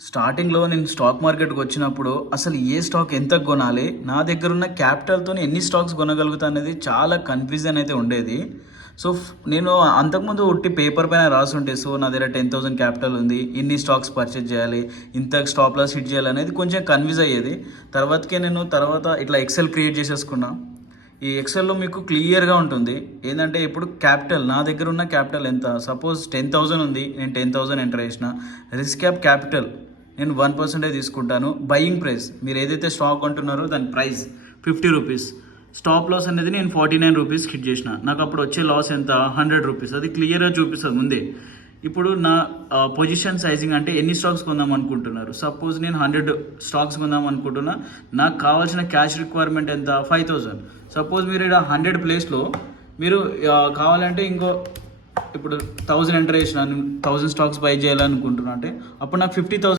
స్టార్టింగ్‌లో నేను స్టాక్ మార్కెట్‌కి వచ్చినప్పుడు అసలు ఏ స్టాక్ ఎంతకు కొనాలి? నా దగ్గరున్న క్యాపిటల్‌తోని ఎన్ని స్టాక్స్ కొనగలుగుతా అనేది చాలా కన్‌ఫ్యూజన్ అయితే ఉండేది. సో, నేను అంతకుముందు ఉట్టి పేపర్ పైన రాసుంటే సో, నా దగ్గర 10,000 క్యాపిటల్ ఉంది. ఇన్ని స్టాక్స్ పర్చేజ్ చేయాలి. ఇంత స్టాప్ లాస్ హిట్ చేయాలనేది కొంచెం కన్‌ఫ్యూజ్ అయ్యేది. తర్వాత ఇట్లా ఎక్సెల్ క్రియేట్ చేసేసుకున్నా. ఈ ఎక్సెల్‌లో మీకు క్లియర్‌గా ఉంటుంది. ఏందంటే ఇప్పుడు క్యాపిటల్ నా దగ్గర ఉన్న క్యాపిటల్ ఎంత? సపోజ్ 10,000 ఉంది. నేను 10,000 ఎంటర్ చేసిన. రిస్క్ క్యాపిటల్ నేను 1% తీసుకుంటాను. బయింగ్ ప్రైస్ మీరు ఏదైతే స్టాక్ కొంటున్నారో దాని ప్రైస్ ₹50. స్టాప్ లాస్ అనేది నేను ₹49 హిట్ చేసిన. నాకు అప్పుడు వచ్చే లాస్ ఎంత? ₹100. అది క్లియర్‌గా చూపిస్తుంది ముందే. ఇప్పుడు నా పొజిషన్ సైజింగ్ అంటే ఎన్ని స్టాక్స్ కొందాం అనుకుంటున్నారు? సపోజ్ నేను 100 స్టాక్స్ కొందాం అనుకుంటున్నా. నాకు కావాల్సిన క్యాష్ రిక్వైర్మెంట్ ఎంత? 5,000. సపోజ్ మీరు ఇక్కడ 100 ప్లేస్లో మీరు కావాలంటే ఇప్పుడు 1000 ఎంటర్ చేసినాను. 1000 స్టాక్స్ బై చేయాలనుకుంటున్నా అంటే అప్పుడు నాకు 50,000